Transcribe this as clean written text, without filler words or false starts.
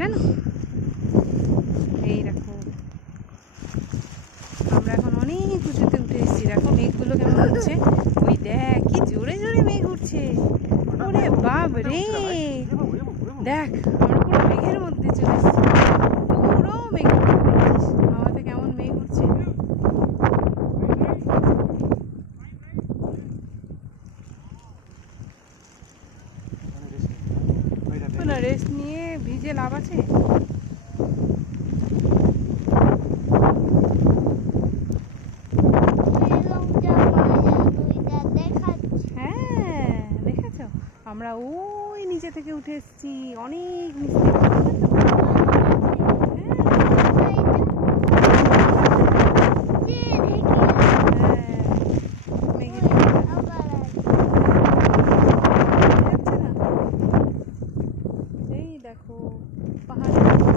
জানো। এই দেখো আমরা এখন অনেক উঁচুতে উঠে এসেছি। দেখো মেঘগুলো কেমন উঠছে। ওই দেখ কি জোরে জোরে মেঘ উঠছে। ওরে বাপ রে, দেখ আমরা পুরো মেঘের মধ্যে চলে এসেছি। পুরো মেঘের মধ্যে দেখছিস হাওয়াতে কেমন মেঘ উঠছে। না রেস্ট নিয়ে ভিজে লাভ আছে। হ্যাঁ দেখেছো, আমরা ওই নিচে থেকে উঠে এসেছি, অনেক নিচে থেকে। এই দেখো পাহাড়।